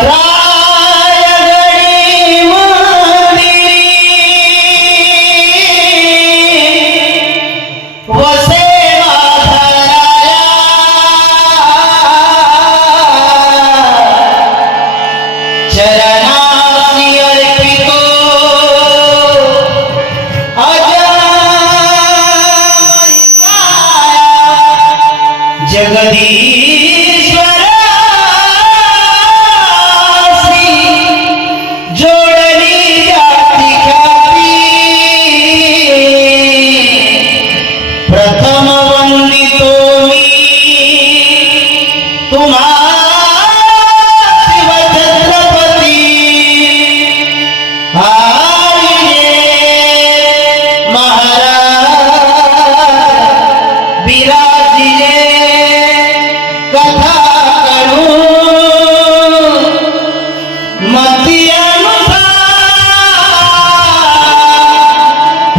সারা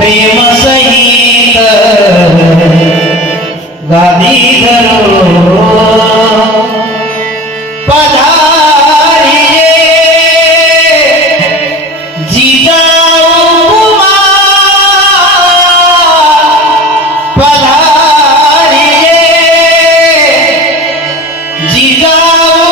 प्रेम सहित गादी धरो। पधारिये। जिजाऊ पधारिये। जिजाऊ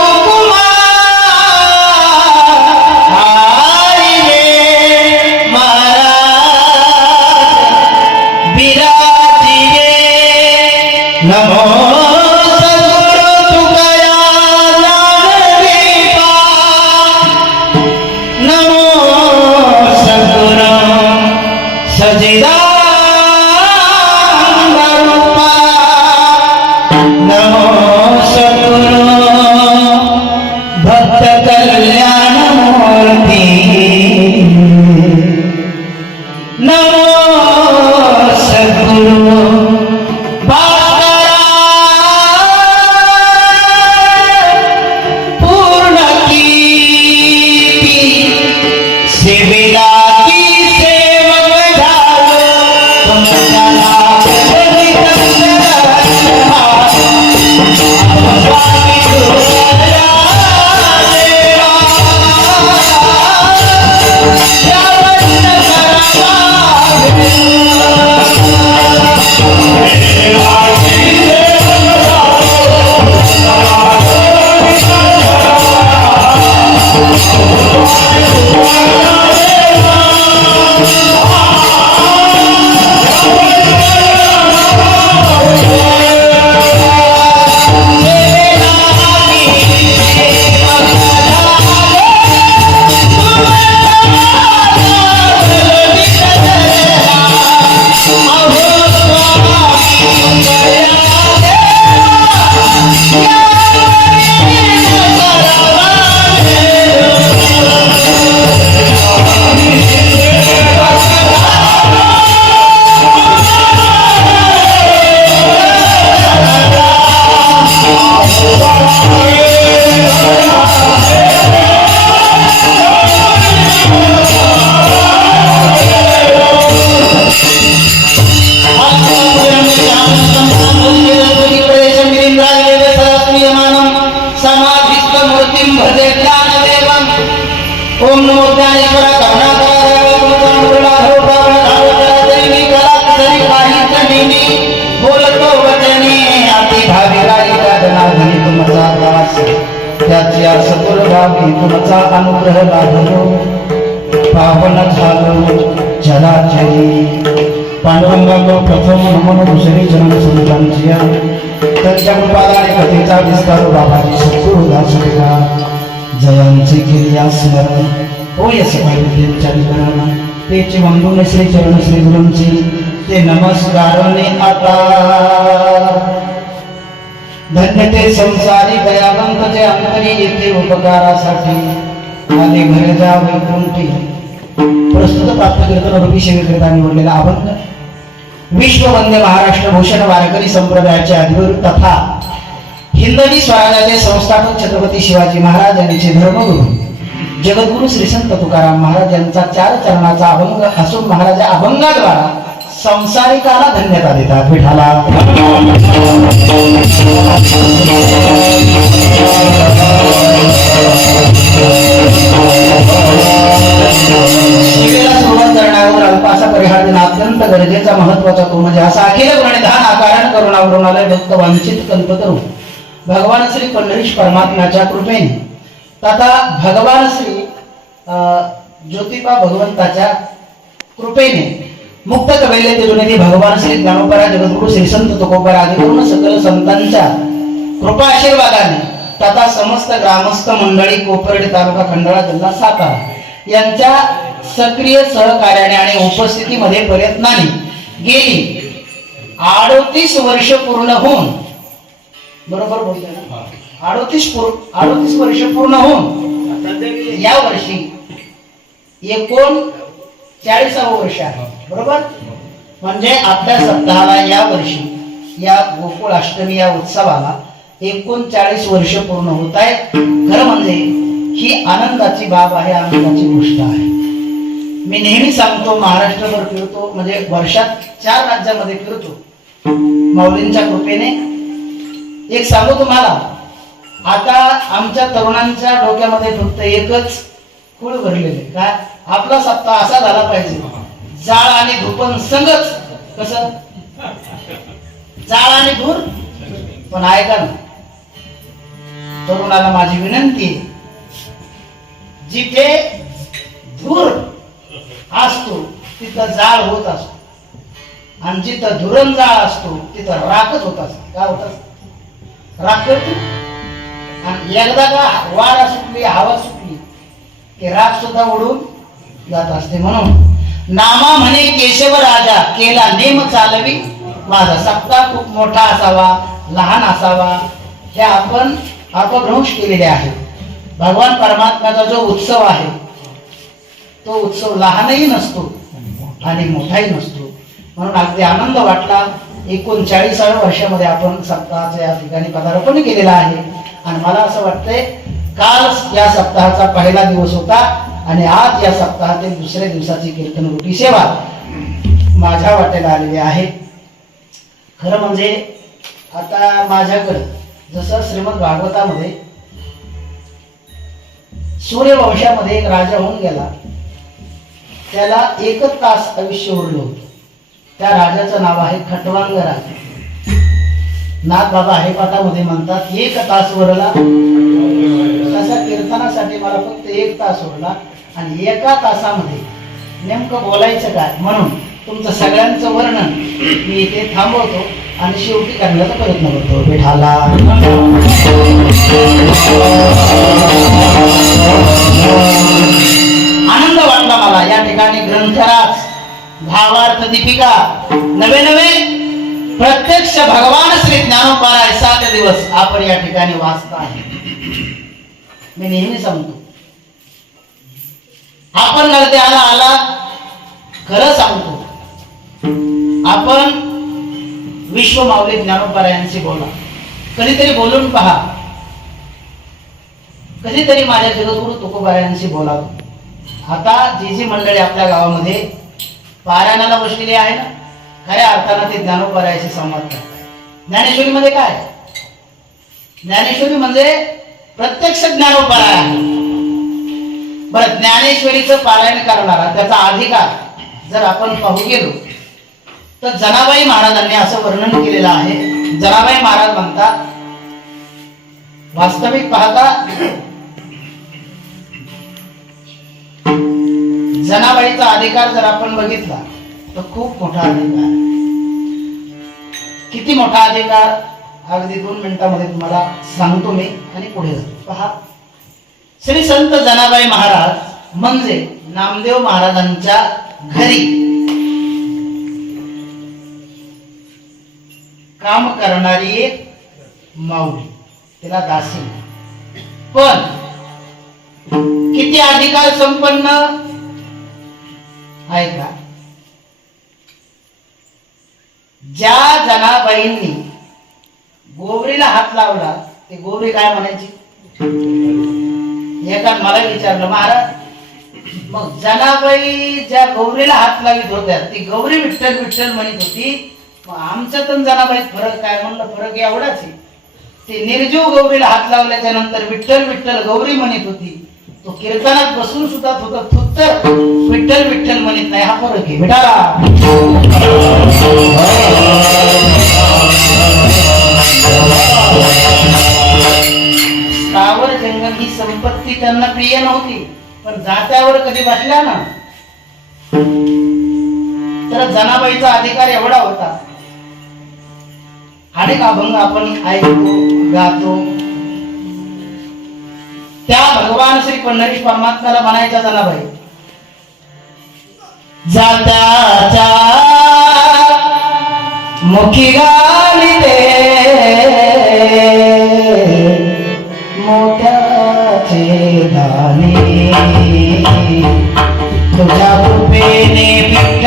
भावी अनुग्रह लाभलो पावन झालो चराचरी पांडुरंगाको प्रथम नमन, दुसरी चरण सुरुतांची त्यांच्या कृपादाने कथेचा विस्तार बाबाजी सद्गुरु दास केला जयांची केली या स्मरण। होय सकाळी त्यांच्या विकरण तेची वंदून श्री चरण श्री गुरूंची ते नमस्कारने आता धन्य ते संसारी दयावंत जे अंतरी येते उपकारासाठी. माझे घर जा वैकुंठी. प्रस्तुत प्राप्त कीर्तन रूपी निवडलेला अभंग विश्ववंद्य महाराष्ट्र भूषण वारकरी संप्रदायाचे अधिगुरु तथा हिंदवी स्वराज्याचे संस्थापक छत्रपती शिवाजी महाराज यांचे धर्मगुरु जगद्गुरु श्री संत तुकाराम महाराज यांचा चार चरणाचा अभंग असून महाराजा अभंगाद्वारा संसारिकाला धन्यता देतात विठाला. सुरुवात करण्यावर अल्पासा परिहार देणं अत्यंत गरजेचा महत्त्वाचा तो म्हणजे असा अखिल प्रणिधान आकारण करुणावरुणाला व्यक्त वांछित कल्प करू. भगवान श्री पंढरीश परमात्म्याच्या कृपेने. तथा भगवान श्री ज्योतिबा भगवंताच्या कृपेने. मुक्त कवैले तिरुनिधी भगवान श्री ज्ञानोबरा जगद्गुरु श्री संत तुकोबर आदी करून सकल संतांच्या कृपा आशीर्वादाने तथा समस्त ग्रामस्थ मंडळी कोपर्डी तालुका खंडाळा जिल्हा सातारा यांच्या सक्रिय सहकार्याने आणि उपस्थितीमध्ये प्रयत्नाने गेली. अडोतीस वर्ष पूर्ण होऊन बरोबर बोलतोय ना? अडोतीस अडोतीस वर्ष पूर्ण होऊन या वर्षी एकोण चाळीसावं वर्ष आहे. बरोबर? म्हणजे आपल्या सप्ताहाला या वर्षी या गोकुळ अष्टमी या उत्सवाला एकोणचाळीस वर्ष पूर्ण होत आहे खरं म्हणजे ही आनंदाची बाब आहे आनंदाची गोष्ट आहे. मी नेहमी सांगतो महाराष्ट्रभर फिरतो म्हणजे वर्षात चार राज्यामध्ये फिरतो. माऊलींच्या कृपेने. एक सांगू तुम्हाला आता आमच्या तरुणांच्या डोक्यामध्ये फक्त एकच खूळ भरलेले काय आपला सप्ताह असा झाला पाहिजे. जाळ आणि धुपन संगच कस? जाळ आणि धूर पण ऐका ना. तरुणाला माझी विनंती जिथे धूर असतो तिथं जाळ होत असतो. आणि जिथं धुरण जाळ असतो तिथं राखच होत असतो. काय होत असत? राख करते. आणि एकदा का वारा सुटली हवा सुटली की राख सुद्धा उडून जात असते म्हणून. नामा म्हणे केशव राजा केला नेम चालवी. माझा सप्ताह खूप मोठा असावा लहान असावा हे आपण अपभ्रंश केलेले आहे. भगवान परमात्म्याचा जो उत्सव आहे तो उत्सव लहानही नसतो आणि मोठाही नसतो. म्हणून अगदी आनंद वाटला. एकोणचाळीसाव्या वर्षामध्ये आपण सप्ताहाचं या ठिकाणी पदार्पण केलेलं आहे. आणि मला असं वाटतंय काल या सप्ताहाचा पहिला दिवस होता. आणि आज या सप्ताहातील दुसऱ्या दिवसाची कीर्तन रूपी सेवा माझ्या वाटेला आलेली आहे. खरं म्हणजे आता माझ्याकडं जसं श्रीमद भागवतामध्ये सूर्यवंशामध्ये एक राजा होऊन गेला त्याला एकच तास आयुष्य उरलं होतं. त्या राजाचं नाव आहे खटवांग राजा. नाथ बाबा हरिपाठामध्ये म्हणतात एक तास वरला तसा कीर्तनासाठी मला फक्त एक तास उरला आणि एका तासामध्ये नेमकं बोलायचं काय? म्हणून तुमचं सगळ्यांचं वर्णन मी इथे थांबवतो आणि शेवटी करण्याचा प्रयत्न करतो. पिठाला आनंद वाटला मला. या ठिकाणी ग्रंथराज भावार्थ दीपिका नवे नवे प्रत्यक्ष भगवान श्री ज्ञानोपाराय सात दिवस आपण या ठिकाणी वाचता आहे. मी नेहमी सांगतो. आपण नरद्याला आला खरं सांगतो. आपण विश्व माऊली ज्ञानोपरायांशी बोला. कधीतरी बोलून पहा. कधीतरी माझ्या जगद्गुरु तुकोबायांशी बोलावं आता जी जी मंडळी आपल्या गावामध्ये पारायणाला बसलेली आहे ना खऱ्या अर्थानं ते ज्ञानोपरायाशी संवाद करतात. ज्ञानेश्वरीमध्ये काय? ज्ञानेश्वरी म्हणजे प्रत्यक्ष ज्ञानोपाराय आहे बरं ज्ञानेश्वरीचं पारायण करणारा त्याचा अधिकार जर आपण पाहू गेलो तर जनाबाई महाराजांनी असं वर्णन केलेलं आहे. जनाबाई महाराज म्हणतात वास्तविक पाहता जनाबाईचा अधिकार जर आपण बघितला तर खूप मोठा अधिकार किती मोठा अधिकार? अगदी दोन मिनिटामध्ये तुम्हाला सांगतो मी आणि पुढे जातो पहा. श्री संत जनाबाई महाराज म्हणजे नामदेव महाराजांच्या घरी काम करणारी एक माऊली तिला दासी. पण किती अधिकार संपन्न? आहे का ज्या जनाबाईंनी गोवरीला हात लावला ते गोवरी काय म्हणायची? एका मला विचारलं महाराज मग जनाबाई ज्या गौरीला हात लावित होत्या ती गौरी विठ्ठल विठ्ठल म्हणत होती. मग तर जनाबाईत फरक काय? म्हणलं फरक एवढाच आहे. ते निर्जीव गौरीला हात लावल्याच्या नंतर विठ्ठल विठ्ठल गौरी म्हणत होती. तो कीर्तनात बसून सुद्धा होता फक्त विठ्ठल विठ्ठल म्हणत नाही. हा फरक आहे. भेटाला स्थावर जंगम ही संपत्ती त्यांना प्रिय नव्हती पण जात्यावर कधी बसल्या ना? तर जनाबाईचा अधिकार एवढा होता. अनेक अभंग आपण ऐकतो गातो? त्या भगवान श्री पंढरीश परमात्म्याला म्हणायच्या जनाबाई जात्याच्या मुखी गा तुझ्या कृपेने विठ्ठला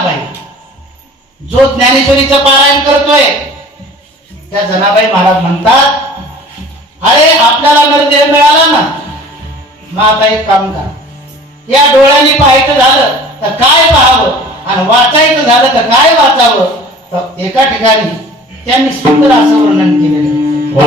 जनाबाई. जो ज्ञानेश्वरीचं पारायण करतोय त्या जनाबाई महाराज म्हणतात अरे आपल्याला नरदेह मिळाला ना मग आता एक काम करा. या डोळ्यांनी पाहायचं झालं तर काय पाहावं? आणि वाचायचं झालं तर काय वाचावं? तर एका ठिकाणी त्यांनी सुंदर असं वर्णन केलेलं